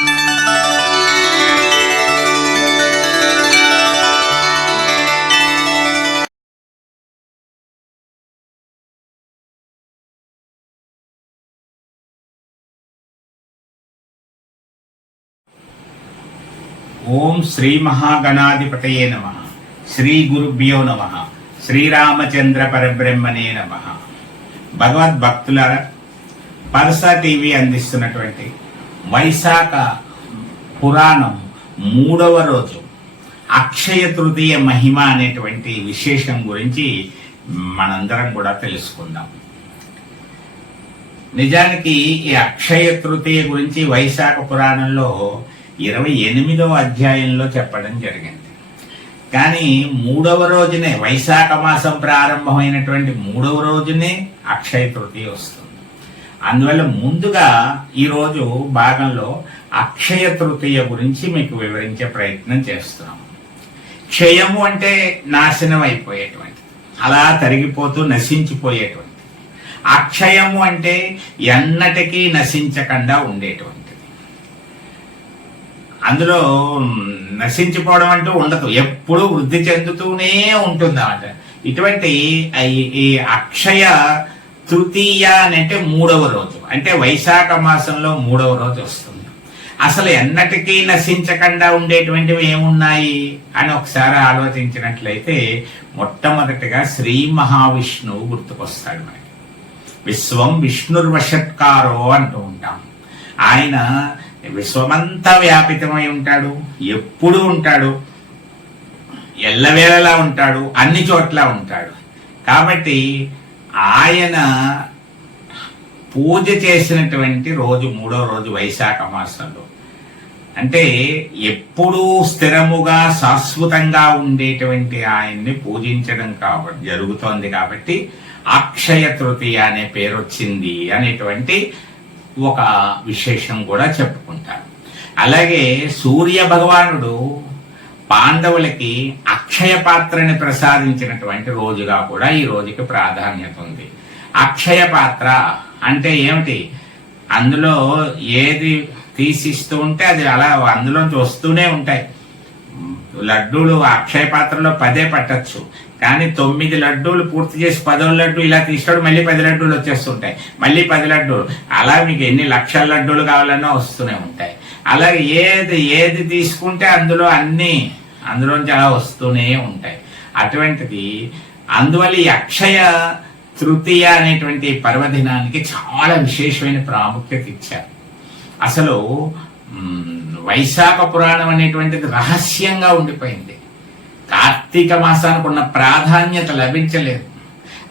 ఓం శ్రీ మహాగణాధిపతయే నమ. శ్రీ గురుభ్యో నమ. శ్రీరామచంద్ర పరబ్రహ్మనే నమ. భగవద్భక్తుల పరస టీవీ అందిస్తున్నటువంటి వైశాఖ పురాణం మూడవ రోజు. అక్షయ తృతీయ మహిమ అనేటువంటి విశేషం గురించి మనందరం కూడా తెలుసుకుందాం. నిజానికి ఈ అక్షయ తృతీయ గురించి వైశాఖ పురాణంలో ఇరవై ఎనిమిదవ అధ్యాయంలో చెప్పడం జరిగింది. కానీ మూడవ రోజునే వైశాఖ మాసం ప్రారంభమైనటువంటి మూడవ రోజునే అక్షయ తృతీయ వస్తుంది. అందువల్ల ముందుగా ఈరోజు భాగంలో అక్షయ తృతీయ గురించి మీకు వివరించే ప్రయత్నం చేస్తున్నాం. క్షయము అంటే నాశనం అయిపోయేటువంటి అలా తరిగిపోతూ నశించిపోయేటువంటి అక్షయము అంటే ఎన్నటికీ నశించకుండా ఉండేటువంటిది. అందులో నశించిపోవడం అంటూ ఉండదు. ఎప్పుడూ వృద్ధి చెందుతూనే ఉంటుంది అన్నమాట ఇటువంటి ఈ అక్షయ తృతీయ అని అంటే మూడవ రోజు. అంటే వైశాఖ మాసంలో మూడవ రోజు వస్తుంది. అసలు ఎన్నటికీ నశించకుండా ఉండేటువంటివి ఏమున్నాయి అని ఒకసారి ఆలోచించినట్లయితే మొట్టమొదటిగా శ్రీ మహావిష్ణువు గుర్తుకొస్తాడు మనకి. విశ్వం విష్ణుర్వషత్కారో అంటూ ఉంటాం. ఆయన విశ్వమంతా వ్యాపితమై ఉంటాడు ఎప్పుడు ఉంటాడు ఎల్లవేళలా ఉంటాడు అన్ని చోట్ల ఉంటాడు. కాబట్టి ఆయన పూజ చేసినటువంటి రోజు మూడో రోజు వైశాఖ మాసంలో. అంటే ఎప్పుడూ స్థిరముగా శాశ్వతంగా ఉండేటువంటి ఆయన్ని పూజించడం కాబట్టి జరుగుతోంది కాబట్టి అక్షయ తృతీయ అనే పేరు వచ్చింది అనేటువంటి ఒక విశేషం కూడా చెప్పుకుంటారు. అలాగే సూర్య భగవానుడు పాండవులకి అక్షయ పాత్రని ప్రసాదించినటువంటి రోజుగా కూడా ఈ రోజుకి ప్రాధాన్యత ఉంది. అక్షయ పాత్ర అంటే ఏమిటి? అందులో ఏది తీసిస్తూ ఉంటే అది అలా అందులోంచి వస్తూనే ఉంటాయి. లడ్డూలు అక్షయ పాత్రలో పదే పట్టచ్చు. కానీ తొమ్మిది లడ్డూలు పూర్తి చేసి పదో లడ్డు ఇలా తీసాడు మళ్ళీ పది లడ్డూలు వచ్చేస్తుంటాయి. మళ్ళీ పది లడ్డూలు. అలా మీకు ఎన్ని లక్షల లడ్డూలు కావాలన్నా వస్తూనే ఉంటాయి. అలాగే ఏది ఏది తీసుకుంటే అందులో అన్నీ అందులోంచి అలా వస్తూనే ఉంటాయి. అటువంటిది అందువల్ల ఈ అక్షయ తృతీయ అనేటువంటి పర్వదినానికి చాలా విశేషమైన ప్రాముఖ్యత ఇచ్చారు. అసలు వైశాఖ పురాణం అనేటువంటిది రహస్యంగా ఉండిపోయింది. కార్తీక మాసానికి ఉన్న ప్రాధాన్యత లభించలేదు.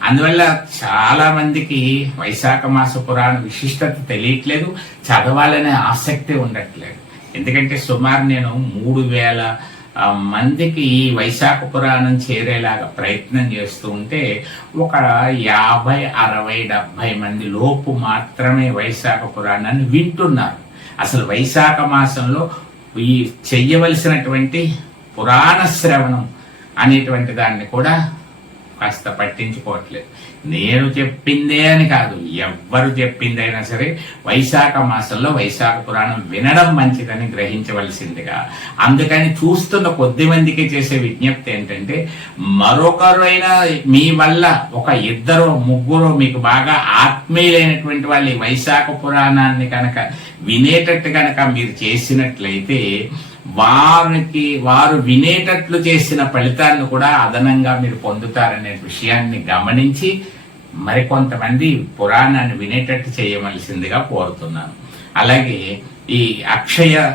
అందువల్ల చాలా మందికి వైశాఖ మాస పురాణ విశిష్టత తెలియట్లేదు చదవాలనే ఆసక్తి ఉండట్లేదు. ఎందుకంటే సుమారు నేను మూడు వేల మందికి ఈ వైశాఖ పురాణం చేరేలాగా ప్రయత్నం చేస్తూ ఉంటే ఒక యాభై అరవై డెబ్భై మంది లోపు మాత్రమే వైశాఖ పురాణాన్ని వింటున్నారు. అసలు వైశాఖ మాసంలో ఈ చెయ్యవలసినటువంటి పురాణ శ్రవణం అనేటువంటి దాన్ని కూడా కాస్త పట్టించుకోవట్లేదు. నేను చెప్పిందే అని కాదు ఎవ్వరు చెప్పిందైనా సరే వైశాఖ మాసంలో వైశాఖ పురాణం వినడం మంచిదని గ్రహించవలసిందిగా. అందుకని చూస్తున్న కొద్ది మందికి చేసే విజ్ఞప్తి ఏంటంటే మరొకరైనా మీ వల్ల ఒక ఇద్దరు ముగ్గురు మీకు బాగా ఆత్మీయులైనటువంటి వాళ్ళు ఈ వైశాఖ పురాణాన్ని కనుక వినేటట్టు కనుక మీరు చేసినట్లయితే వారికి వారు వినేటట్లు చేసిన ఫలితాన్ని కూడా అదనంగా మీరు పొందుతారనే విషయాన్ని గమనించి మరికొంతమంది పురాణాన్ని వినేటట్టు చేయవలసిందిగా కోరుతున్నాను. అలాగే ఈ అక్షయ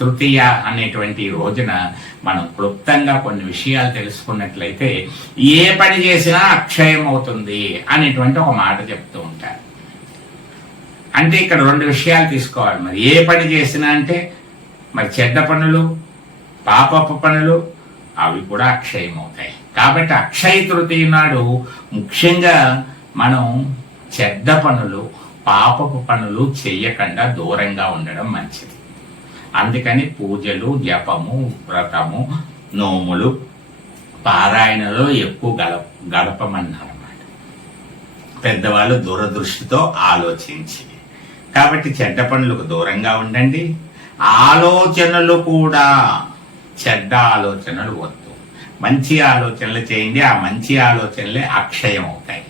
తృతీయ అనేటువంటి రోజున మనం క్లుప్తంగా కొన్ని విషయాలు తెలుసుకున్నట్లయితే ఏ పని చేసినా అక్షయం అవుతుంది అనేటువంటి ఒక మాట చెప్తూ ఉంటారు. అంటే ఇక్కడ రెండు విషయాలు తీసుకోవాలి. మరి ఏ పని చేసినా అంటే మరి చెడ్డ పనులు పాపపు పనులు అవి కూడా అక్షయం అవుతాయి కాబట్టి అక్షయ తృతీయ నాడు ముఖ్యంగా మనం చెడ్డ పనులు పాపపు పనులు చేయకుండా దూరంగా ఉండడం మంచిది. అందుకని పూజలు జపము వ్రతము నోములు పారాయణలో ఎక్కువ గడప గడపమన్నారన్నమాట. పెద్దవాళ్ళు దూరదృష్టితో ఆలోచించి. కాబట్టి చెడ్డ పనులకు దూరంగా ఉండండి. ఆలోచనలు కూడా చెడ్డ ఆలోచనలు వద్దు. మంచి ఆలోచనలు చేయండి ఆ మంచి ఆలోచనలే అక్షయం అవుతాయి.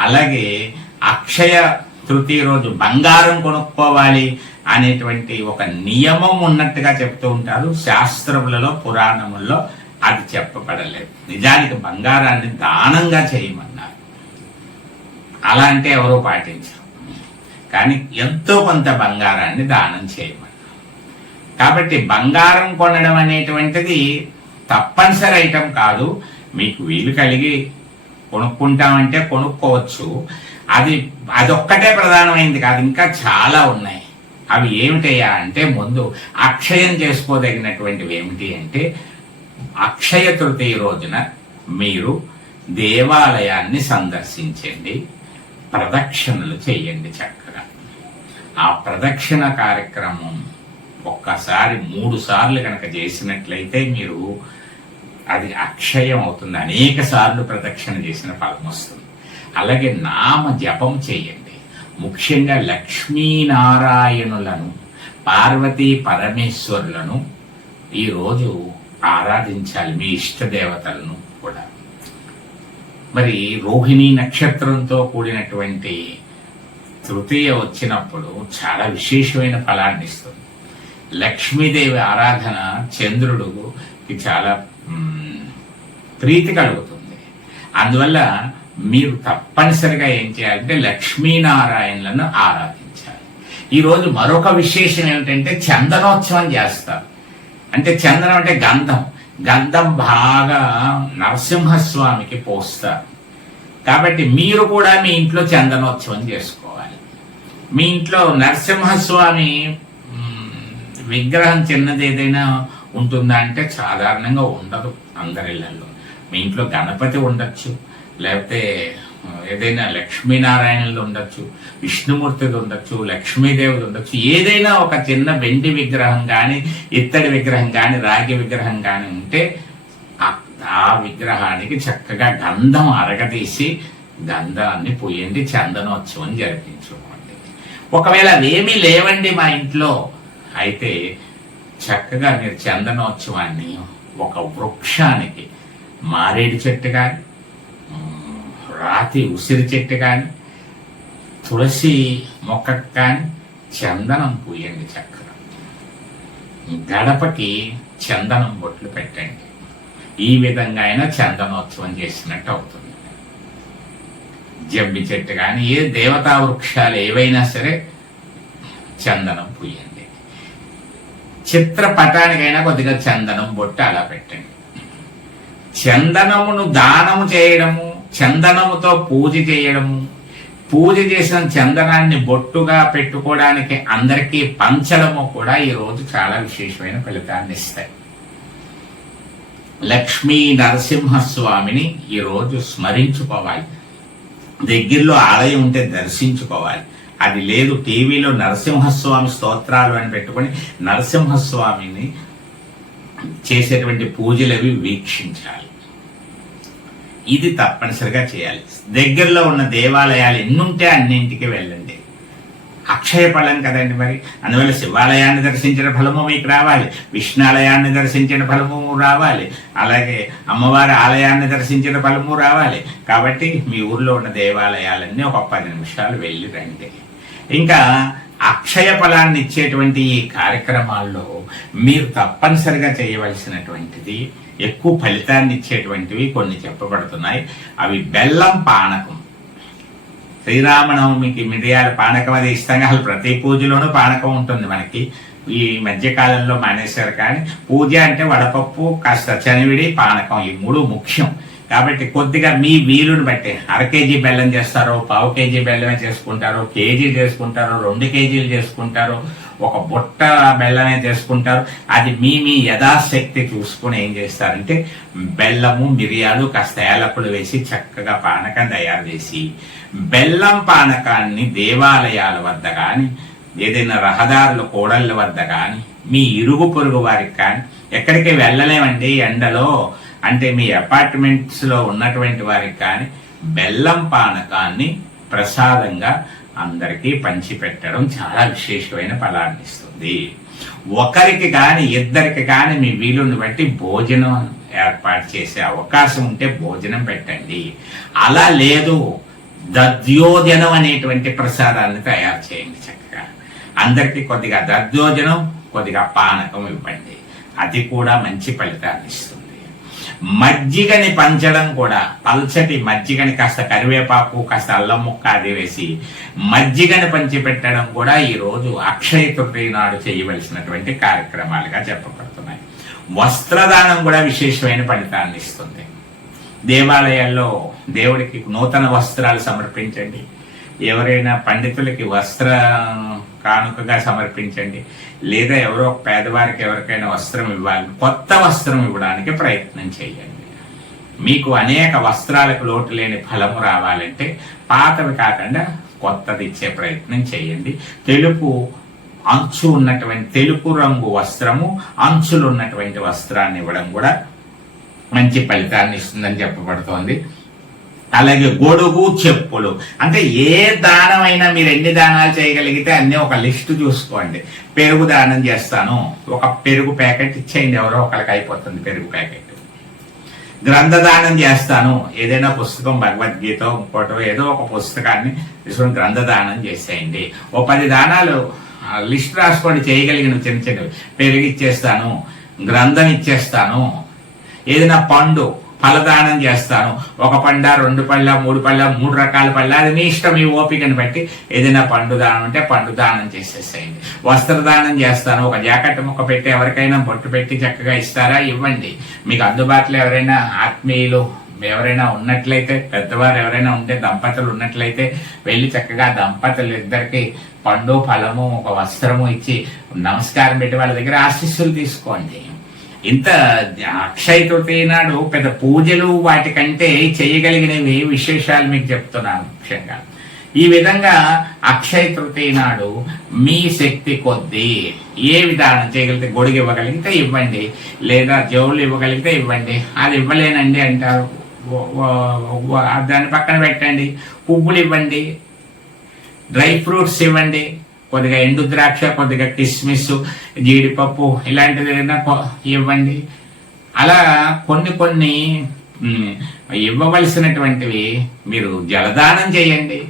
అలాగే అక్షయ తృతీయ రోజు బంగారం కొనుక్కోవాలి అనేటువంటి ఒక నియమం ఉన్నట్టుగా చెప్తూ ఉంటారు. శాస్త్రములలో పురాణముల్లో అది చెప్పబడలేదు. నిజానికి బంగారాన్ని దానంగా చేయమన్నారు. అలా అంటే ఎవరో పాటించరు. కానీ ఎంతో కొంత బంగారాన్ని దానం చేయమన్నారు. కాబట్టి బంగారం కొనడం అనేటువంటిది తప్పనిసరి ఐటెం కాదు. మీకు వీలు కలిగి కొనుక్కుంటామంటే కొనుక్కోవచ్చు. అది అదొక్కటే ప్రధానమైంది కాదు ఇంకా చాలా ఉన్నాయి. అవి ఏమిటయ్యా అంటే ముందు అక్షయం చేసుకోదగినటువంటివి ఏమిటి అంటే అక్షయ తృతీయ రోజున మీరు దేవాలయాన్ని సందర్శించండి ప్రదక్షిణలు చేయండి చక్కగా. ఆ ప్రదక్షిణ కార్యక్రమం ఒక్కసారి మూడు సార్లు కనుక చేసినట్లయితే మీరు అది అక్షయం అవుతుంది. అనేక సార్లు ప్రదక్షిణ చేసిన ఫలం వస్తుంది. అలాగే నామ జపం చేయండి. ముఖ్యంగా లక్ష్మీనారాయణులను పార్వతీ పరమేశ్వరులను ఈరోజు ఆరాధించాలి మీ ఇష్ట దేవతలను కూడా. మరి రోహిణి నక్షత్రంతో కూడినటువంటి తృతీయ వచ్చినప్పుడు చాలా విశేషమైన ఫలాన్ని ఇస్తుంది. లక్ష్మీదేవి ఆరాధన చంద్రుడుకి చాలా ప్రీతి కలుగుతుంది. అందువల్ల మీరు తప్పనిసరిగా ఏం చేయాలంటే లక్ష్మీనారాయణలను ఆరాధించాలి. ఈరోజు మరొక విశేషం ఏమిటంటే చందనోత్సవం చేస్తారు. అంటే చందనం అంటే గంధం. గంధం బాగా నరసింహస్వామికి పోస్తారు. కాబట్టి మీరు కూడా మీ ఇంట్లో చందనోత్సవం చేసుకోవాలి. మీ ఇంట్లో నరసింహస్వామి విగ్రహం చిన్నది ఏదైనా ఉంటుందా అంటే సాధారణంగా ఉండదు అందరిళ్ళల్లో మీ ఇంట్లో గణపతి ఉండొచ్చు లేకపోతే ఏదైనా లక్ష్మీనారాయణులు ఉండొచ్చు విష్ణుమూర్తిది ఉండొచ్చు లక్ష్మీదేవుడు ఉండొచ్చు ఏదైనా ఒక చిన్న వెండి విగ్రహం కానీ ఇత్తడి విగ్రహం కానీ రాగి విగ్రహం కానీ ఉంటే ఆ- ఆ విగ్రహానికి చక్కగా గంధం అరగదీసి గంధాన్ని పోయండి చందనోత్సవం జరిపించుకోండి. ఒకవేళ అవేమీ లేవండి మా ఇంట్లో అయితే చక్కగా మీరు చందనోత్సవాన్ని ఒక వృక్షానికి మారేడు చెట్టు కానీ రాతి ఉసిరి చెట్టు కానీ తులసి మొక్కకు కానీ చందనం పూయండి చక్కగా. గడపకి చందనం బొట్లు పెట్టండి. ఈ విధంగా అయినా చందనోత్సవం చేసినట్టు అవుతుంది. జమ్మి చెట్టు కానీ ఏ దేవతా వృక్షాలు ఏవైనా సరే చందనం పూయండి. చిత్రపటానికైనా కొద్దిగా చందనం బొట్టు అలా పెట్టండి. చందనమును దానము చేయడము చందనముతో పూజ చేయడము పూజ చేసిన చందనాన్ని బొట్టుగా పెట్టుకోవడానికి అందరికీ పంచడము కూడా ఈ రోజు చాలా విశేషమైన ఫలితాన్ని ఇస్తాయి. లక్ష్మీ నరసింహస్వామిని ఈ రోజు స్మరించుకోవాలి. దగ్గరలో ఆలయం ఉంటే దర్శించుకోవాలి. అది లేదు. టీవీలో నరసింహస్వామి స్తోత్రాలు అని పెట్టుకొని నరసింహస్వామిని చేసేటువంటి పూజలు అవి వీక్షించాలి. ఇది తప్పనిసరిగా చేయాలి. దగ్గరలో ఉన్న దేవాలయాలు ఎన్నుంటే అన్నింటికి వెళ్ళండి. అక్షయ ఫలం కదండి మరి. అందువల్ల శివాలయాన్ని దర్శించిన ఫలము మీకు రావాలి. విష్ణాలయాన్ని దర్శించిన ఫలము రావాలి. అలాగే అమ్మవారి ఆలయాన్ని దర్శించిన ఫలము రావాలి. కాబట్టి మీ ఊర్లో ఉన్న దేవాలయాలన్నీ ఒక పది నిమిషాలు వెళ్ళి రండి. ఇంకా అక్షయ ఫలాన్ని ఇచ్చేటువంటి ఈ కార్యక్రమాల్లో మీరు తప్పనిసరిగా చేయవలసినటువంటిది ఎక్కువ ఫలితాన్ని ఇచ్చేటువంటివి కొన్ని చెప్పబడుతున్నాయి. అవి బెల్లం పానకం. శ్రీరామనవమికి మిరియాల పానకం అది ఇష్టంగా ప్రతి పూజలోనూ పానకం ఉంటుంది మనకి. ఈ మధ్యకాలంలో మానేశారు కానీ పూజ అంటే వడపప్పు కాస్త చనివిడి పానకం ఈ మూడు ముఖ్యం. కాబట్టి కొద్దిగా మీ వీలుని బట్టి అర కేజీ బెల్లం చేస్తారో పావు కేజీ బెల్లమే చేసుకుంటారో కేజీ చేసుకుంటారో రెండు కేజీలు చేసుకుంటారో ఒక బుట్ట బెల్లమే చేసుకుంటారు అది మీ మీ యథాశక్తి చూసుకుని ఏం చేస్తారంటే బెల్లము మిరియాలు కాస్త ఏలప్పులు వేసి చక్కగా పానకం తయారు చేసి బెల్లం పానకాన్ని దేవాలయాల వద్ద కానీ ఏదైనా రహదారుల కూడళ్ళ వద్ద కానీ మీ ఇరుగు పొరుగు వారికి కానీ ఎక్కడికి వెళ్ళలేమండి ఎండలో అంటే మీ అపార్ట్మెంట్స్లో ఉన్నటువంటి వారికి కానీ బెల్లం పానకాన్ని ప్రసాదంగా అందరికీ పంచిపెట్టడం చాలా విశేషమైన ఫలాన్ని ఇస్తుంది. ఒకరికి కానీ ఇద్దరికి కానీ మీ వీలుని బట్టి భోజనం ఏర్పాటు చేసే అవకాశం ఉంటే భోజనం పెట్టండి. అలా లేదు. దద్యోజనం అనేటువంటి ప్రసాదాన్ని తయారు చేయండి చక్కగా. అందరికీ కొద్దిగా దద్యోజనం కొద్దిగా పానకం ఇవ్వండి. అది కూడా మంచి ఫలితాన్ని ఇస్తుంది. మజ్జిగని పంచడం కూడా పల్చటి మజ్జిగని కాస్త కరివేపాకు కాస్త అల్లం ముక్క అది వేసి మజ్జిగని పంచి పెట్టడం కూడా ఈ రోజు అక్షయ తృతీయ నాడు చేయవలసినటువంటి కార్యక్రమాలుగా చెప్పబడుతున్నాయి. వస్త్రదానం కూడా విశేషమైన ఫలితాన్ని ఇస్తుంది. దేవాలయాల్లో దేవుడికి నూతన వస్త్రాలు సమర్పించండి. ఎవరైనా పండితులకి వస్త్ర కానుకగా సమర్పించండి. లేదా ఎవరో ఒక పేదవారికి ఎవరికైనా వస్త్రం ఇవ్వాలి. కొత్త వస్త్రం ఇవ్వడానికి ప్రయత్నం చేయండి. మీకు అనేక వస్త్రాలకు లోటు లేని ఫలము రావాలంటే పాతవి కాకుండా కొత్తది ఇచ్చే ప్రయత్నం చేయండి. తెలుపు అంచు ఉన్నటువంటి తెలుపు రంగు వస్త్రము అంచులు ఉన్నటువంటి వస్త్రాన్ని ఇవ్వడం కూడా మంచి ఫలితాన్ని ఇస్తుందని చెప్పబడుతోంది. అలాగే గొడుగు చెప్పులు. అంటే ఏ దానమైనా మీరు ఎన్ని దానాలు చేయగలిగితే అన్ని ఒక లిస్ట్ చూసుకోండి. పెరుగు దానం చేస్తాను. ఒక పెరుగు ప్యాకెట్ ఇచ్చేయండి ఎవరో ఒకరికి అయిపోతుంది పెరుగు ప్యాకెట్. గ్రంథదానం చేస్తాను. ఏదైనా పుస్తకం భగవద్గీత ఇంకోటో ఏదో ఒక పుస్తకాన్ని తీసుకొని గ్రంథదానం చేసేయండి. ఓ పది దానాలు లిస్ట్ రాసుకోండి చేయగలిగిన చిన్న చిన్నవి. పెరుగు ఇచ్చేస్తాను. గ్రంథం ఇచ్చేస్తాను. ఏదైనా పండు ఫలదానం చేస్తాను. ఒక పండ రెండు పళ్ళ మూడు పళ్ళ మూడు రకాల పళ్ళ అది మీ ఇష్టం మీ ఓపికని బట్టి ఏదైనా పండు దానం ఉంటే పండు దానం చేసేసేయండి. వస్త్రదానం చేస్తాను. ఒక జాకెట్ ముక్క పెట్టి ఎవరికైనా బొట్టు పెట్టి చక్కగా ఇస్తారా? ఇవ్వండి. మీకు అందుబాటులో ఎవరైనా ఆత్మీయులు ఎవరైనా ఉన్నట్లయితే పెద్దవారు ఎవరైనా ఉంటే దంపతులు ఉన్నట్లయితే వెళ్ళి చక్కగా దంపతులు ఇద్దరికి పండు ఫలము ఒక వస్త్రము ఇచ్చి నమస్కారం పెట్టి వాళ్ళ దగ్గర ఆశీస్సులు తీసుకోండి. ఇంత అక్షయ తృతీయ నాడు పెద్ద పూజలు వాటికంటే చేయగలిగినవి విశేషాలు మీకు చెప్తున్నాను ముఖ్యంగా. ఈ విధంగా అక్షయ తృతీయ నాడు మీ శక్తి కొద్దీ ఏ విధానం చేయగలిగితే గొడుగు ఇవ్వగలిగితే ఇవ్వండి లేదా జవులు ఇవ్వగలిగితే ఇవ్వండి అది ఇవ్వలేనండి అంటారు. దాని పక్కన పెట్టండి. పువ్వులు ఇవ్వండి డ్రై ఫ్రూట్స్ ఇవ్వండి కొద్దిగా ఎండు ద్రాక్ష కొద్దిగా కిస్మిస్ జీడిపప్పు ఇలాంటిది ఏదైనా ఇవ్వండి. అలా కొన్ని కొన్ని ఇవ్వవలసినటువంటివి మీరు జలదానం చేయండి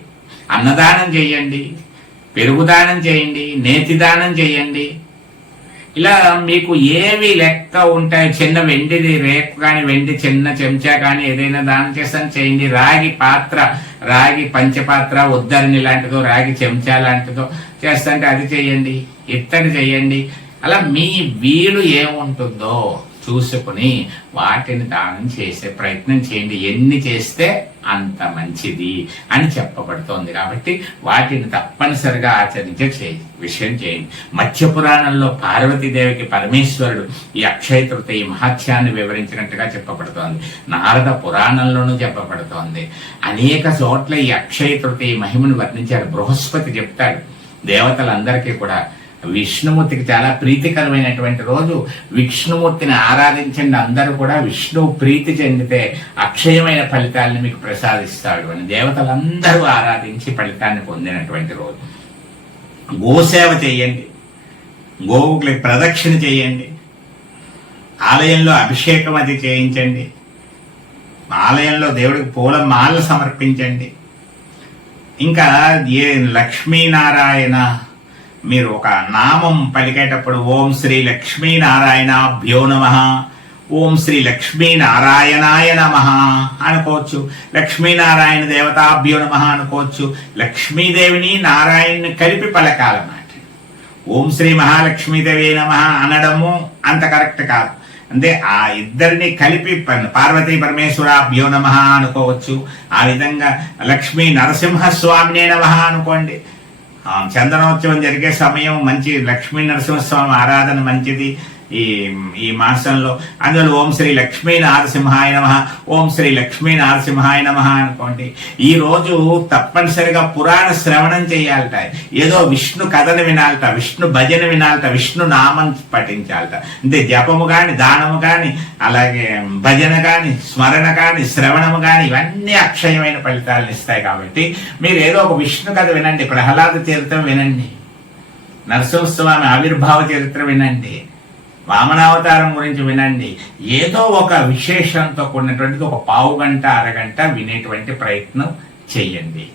అన్నదానం చేయండి పెరుగుదానం చేయండి నేతిదానం చేయండి. ఇలా మీకు ఏవి లెక్క ఉంటాయి చిన్న వెండిది రేపు కానీ వెండి చిన్న చెంచా కానీ ఏదైనా దానం చేస్తాను చేయండి. రాగి పాత్ర రాగి పంచపాత్ర ఉద్దరిని లాంటిదో రాగి చెంచా లాంటిదో చేస్తుంటే అది చేయండి ఇత్తడి చేయండి. అలా మీ వీలు ఏముంటుందో చూసుకుని వాటిని దానం చేసే ప్రయత్నం చేయండి. ఎన్ని చేస్తే అంత మంచిది అని చెప్పబడుతోంది. కాబట్టి వాటిని తప్పనిసరిగా ఆచరించే చే విషయం చేయండి. మత్స్య పురాణంలో పార్వతీదేవికి పరమేశ్వరుడు ఈ అక్షయ తృతీయ మహత్యాన్ని వివరించినట్టుగా చెప్పబడుతోంది. నారద పురాణంలోనూ చెప్పబడుతోంది. అనేక చోట్ల ఈ అక్షయ తృతీయ మహిమను వర్ణించారు. బృహస్పతి చెప్తాడు. దేవతలందరికీ కూడా విష్ణుమూర్తికి చాలా ప్రీతికరమైనటువంటి రోజు. విష్ణుమూర్తిని ఆరాధించండి. అందరూ కూడా విష్ణు ప్రీతి చెందితే అక్షయమైన ఫలితాలను మీకు ప్రసాదిస్తాడు అని దేవతలందరూ ఆరాధించి ఫలితాన్ని పొందినటువంటి రోజు. గోసేవ చేయండి. గోవుకి ప్రదక్షిణ చేయండి. ఆలయంలో అభిషేకం అది చేయించండి. ఆలయంలో దేవుడికి పూల మాల సమర్పించండి. ఇంకా ఏ లక్ష్మీనారాయణ మీరు ఒక నామం పలికేటప్పుడు ఓం శ్రీ లక్ష్మీనారాయణాభ్యో నమ. ఓం శ్రీ లక్ష్మీనారాయణాయ నమ అనుకోవచ్చు. లక్ష్మీనారాయణ దేవతాభ్యో నమ అనుకోవచ్చు. లక్ష్మీదేవిని నారాయణ్ని కలిపి పలకాలన్నమాట. ఓం శ్రీ మహాలక్ష్మీదేవి నమ అనడము అంత కరెక్ట్ కాదు. అంటే ఆ ఇద్దరిని కలిపి పార్వతీ పరమేశ్వరాభ్యో నమ అనుకోవచ్చు. ఆ విధంగా లక్ష్మీ నరసింహస్వామినే నమ అనుకోండి. చందనోత్సవం జరిగే సమయం మంచి లక్ష్మీ నరసింహస్వామి ఆరాధన మంచిది. ఈ ఈ మాసంలో. అందులో ఓం శ్రీ లక్ష్మీ నారసింహాయ నమ ఓం శ్రీ లక్ష్మీ నారసింహాయ నమ అనుకోండి. ఈ రోజు తప్పనిసరిగా పురాణ శ్రవణం చేయాలట. ఏదో విష్ణు కథను వినాలట విష్ణు భజన వినాలట విష్ణు నామం పఠించాలట. అంటే జపము కానీ దానము కానీ అలాగే భజన కానీ స్మరణ కానీ శ్రవణము కానీ ఇవన్నీ అక్షయమైన ఫలితాలను ఇస్తాయి కాబట్టి మీరు ఏదో ఒక విష్ణు కథ వినండి ప్రహ్లాద చరిత్ర వినండి. నరసింహస్వామి ఆవిర్భావ చరిత్ర వినండి. వామనావతారం గురించి వినండి. ఏదో ఒక విశేషంతో కూడినటువంటిది ఒక పావు గంట అరగంట వినేటువంటి ప్రయత్నం చేయండి.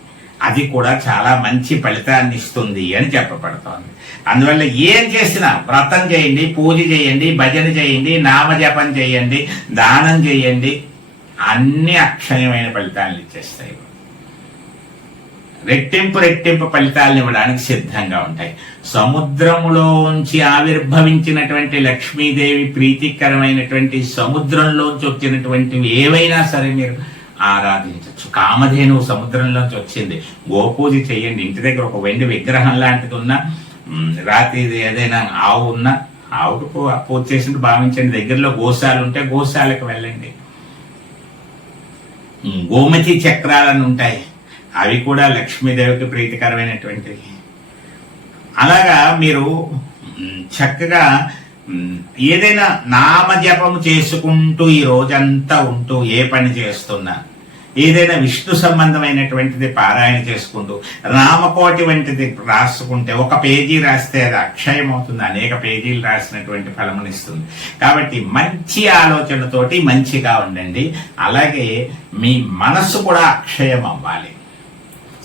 అది కూడా చాలా మంచి ఫలితాన్ని ఇస్తుంది అని చెప్పబడుతోంది. అందువల్ల ఏం చేసినా వ్రతం చేయండి పూజ చేయండి భజన చేయండి నామజపం చేయండి దానం చేయండి అన్ని అక్షయమైన ఫలితాలను ఇచ్చేస్తాయి. రెట్టింపు రెట్టింపు ఫలితాలను ఇవ్వడానికి సిద్ధంగా ఉంటాయి. సముద్రములోంచి ఆవిర్భవించినటువంటి లక్ష్మీదేవి ప్రీతికరమైనటువంటి సముద్రంలోంచి వచ్చినటువంటివి ఏవైనా సరే మీరు ఆరాధించవచ్చు. కామధేను సముద్రంలోంచి వచ్చింది. గోపూజ చేయండి. ఇంటి దగ్గర ఒక వెండి విగ్రహం లాంటిది ఉన్నా రాత్రి ఏదైనా ఆవు ఉన్నా ఆవుకు పూజ చేసినట్టు భావించండి. దగ్గరలో గోశాలు ఉంటే గోశాలకు వెళ్ళండి. గోమతి చక్రాలను ఉంటాయి అవి కూడా లక్ష్మీదేవికి ప్రీతికరమైనటువంటివి. అలాగా మీరు చక్కగా ఏదైనా నామజపం చేసుకుంటూ ఈ రోజంతా ఉంటూ ఏ పని చేస్తున్నా ఏదైనా విష్ణు సంబంధమైనటువంటిది పారాయణ చేసుకుంటూ రామకోటి వంటిది రాసుకుంటే ఒక పేజీ రాస్తే అది అక్షయం అవుతుంది అనేక పేజీలు రాసినటువంటి ఫలమునిస్తుంది. కాబట్టి మంచి ఆలోచనతోటి మంచిగా ఉండండి. అలాగే మీ మనస్సు కూడా అక్షయం అవ్వాలి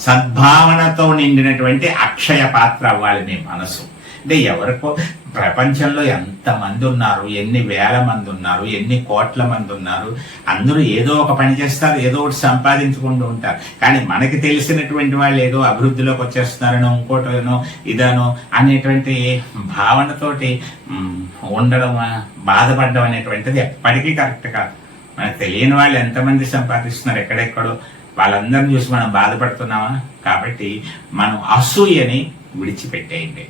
సద్భావనతో నిండినటువంటి అక్షయ పాత్ర అవ్వాలి మీ మనసు. అంటే ఎవరికో ప్రపంచంలో ఎంతమంది ఉన్నారు ఎన్ని వేల మంది ఉన్నారు ఎన్ని కోట్ల మంది ఉన్నారు అందరూ ఏదో ఒక పని చేస్తారు ఏదో ఒకటి సంపాదించుకుంటూ ఉంటారు. కానీ మనకి తెలిసినటువంటి వాళ్ళు ఏదో అభివృద్ధిలోకి వచ్చేస్తున్నారనో ఇంకోటనో ఇదనో అనేటువంటి భావనతోటి ఉండడం బాధపడడం అనేటువంటిది ఎప్పటికీ కరెక్ట్ కాదు. మనకు తెలియని వాళ్ళు ఎంతమంది సంపాదిస్తున్నారు ఎక్కడెక్కడో వాళ్ళందరిని చూసి మనం బాధపడుతున్నామా? కాబట్టి మనం అసూయని విడిచిపెట్టేయండి.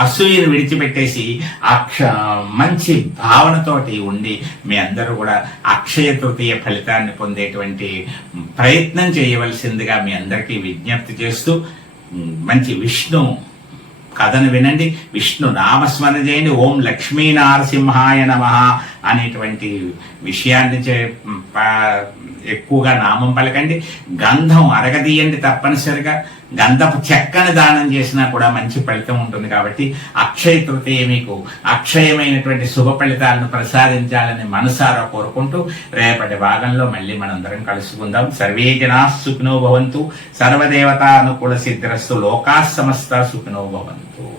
అసూయను విడిచిపెట్టేసి అక్ష మంచి భావనతోటి ఉండి మీ అందరూ కూడా అక్షయ తృతీయ ఫలితాన్ని పొందేటువంటి ప్రయత్నం చేయవలసిందిగా మీ అందరికీ విజ్ఞప్తి చేస్తూ మంచి విష్ణు కథను వినండి. విష్ణు నామస్మరణ చేయండి. ఓం లక్ష్మీ నారసింహాయ నమ అనేటువంటి విషయాన్ని చే ప- ఎక్కువగా నామం పలకండి. గంధం అరగదీయండి తప్పనిసరిగా. గంధపు చెక్కని దానం చేసినా కూడా మంచి ఫలితం ఉంటుంది కాబట్టి అక్షయ తృతీయ మీకు అక్షయమైనటువంటి శుభ ఫలితాలను ప్రసాదించాలని మనసారా కోరుకుంటూ రేపటి భాగంలో మళ్ళీ మనందరం కలుసుకుందాం. సర్వే జనా సుఖినో భవంతు. సర్వదేవతా అనుకూల సిద్ధిరస్తు. లోకా సమస్త సుఖినో భవంతు.